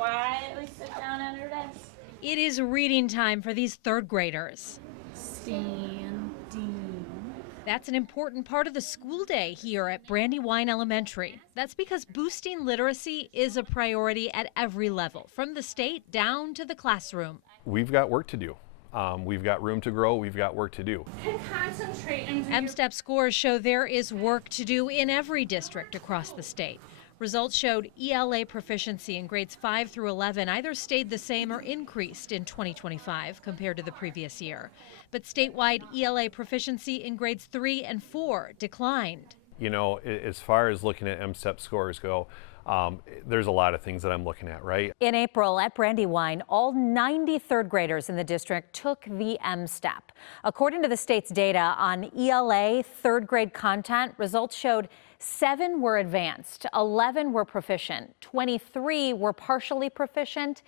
quietly sit down at her desk. It is reading time for these third graders. Standing. That's an important part of the school day here at Brandywine Elementary. That's because boosting literacy is a priority at every level, from the state down to the classroom. We've got work to do. We've got room to grow. We've got work to do. Concentrate and do MSTEP scores show there is work to do in every district across the state. Results showed ELA proficiency in grades 5 through 11 either stayed the same or increased in 2025 compared to the previous year. But statewide ELA proficiency in grades 3 and 4 declined. You know, as far as looking at MSTEP scores go, there's a lot of things that I'm looking at, right? In April at Brandywine, all 90 third graders in the district took the MSTEP. According to the state's data on ELA third grade content, results showed 7 were advanced, 11 were proficient, 23 were partially proficient,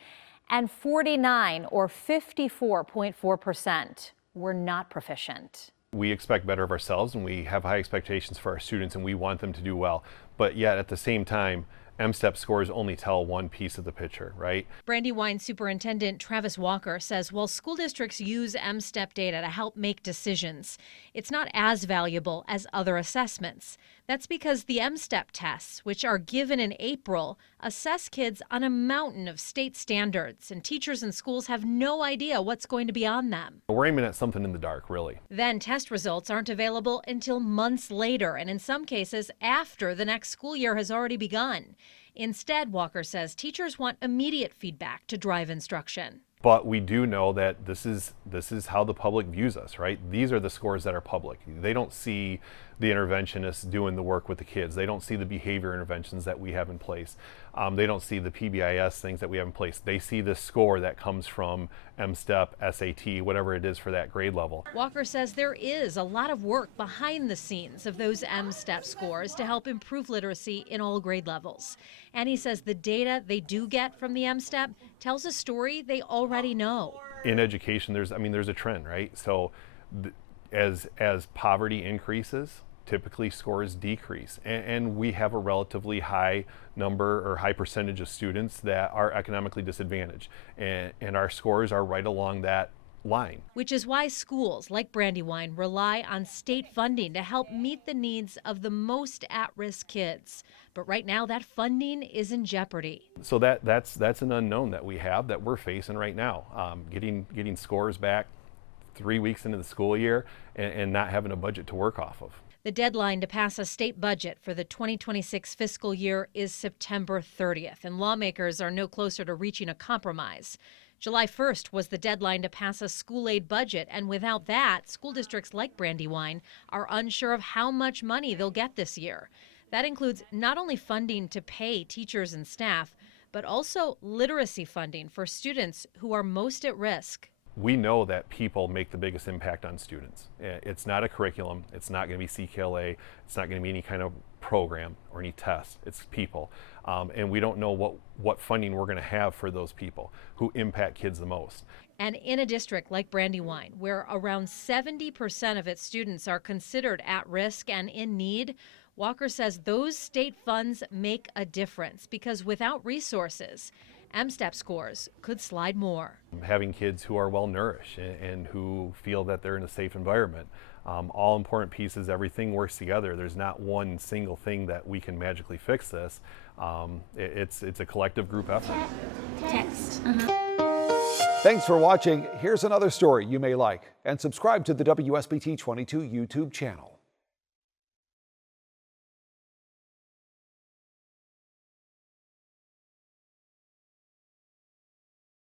and 49 or 54.4% were not proficient. We expect better of ourselves and we have high expectations for our students and we want them to do well. But yet at the same time, MSTEP scores only tell one piece of the picture, right? Brandywine Superintendent Travis Walker says while school districts use MSTEP data to help make decisions, it's not as valuable as other assessments. That's because the MSTEP tests, which are given in April, assess kids on a mountain of state standards, and teachers and schools have no idea what's going to be on them. We're aiming at something in the dark, really. Then test results aren't available until months later, and in some cases after the next school year has already begun. Instead, Walker says teachers want immediate feedback to drive instruction. But we do know that this is how the public views us, right? These are the scores that are public. They don't see the interventionists doing the work with the kids. They don't see the behavior interventions that we have in place. They don't see the PBIS things that we have in place. They see the score that comes from MSTEP, SAT, whatever it is for that grade level. Walker says there is a lot of work behind the scenes of those MSTEP scores to help improve literacy in all grade levels. And he says the data they do get from the MSTEP tells a story they already know. In education, there's a trend, right? So as poverty increases, typically scores decrease. And we have a relatively high number or high percentage of students that are economically disadvantaged. And our scores are right along that line. Which is why schools like Brandywine rely on state funding to help meet the needs of the most at-risk kids. But right now that funding is in jeopardy. So that's an unknown that we have that we're facing right now. Getting scores back 3 weeks into the school year and not having a budget to work off of. The deadline to pass a state budget for the 2026 fiscal year is September 30th, and lawmakers are no closer to reaching a compromise. July 1st was the deadline to pass a school aid budget, and without that, school districts like Brandywine are unsure of how much money they'll get this year. That includes not only funding to pay teachers and staff, but also literacy funding for students who are most at risk. We know that people make the biggest impact on students. It's not a curriculum, it's not going to be CKLA, it's not going to be any kind of program or any test, it's people. And we don't know what funding we're going to have for those people who impact kids the most. And in a district like Brandywine, where around 70% of its students are considered at risk and in need, Walker says those state funds make a difference because without resources, MSTEP scores could slide more. Having kids who are well nourished and who feel that they're in a safe environment, all important pieces, everything works together. There's not one single thing that we can magically fix this. It's a collective group effort. text. Thanks for watching. Here's another story you may like, and subscribe to the WSBT 22 YouTube channel.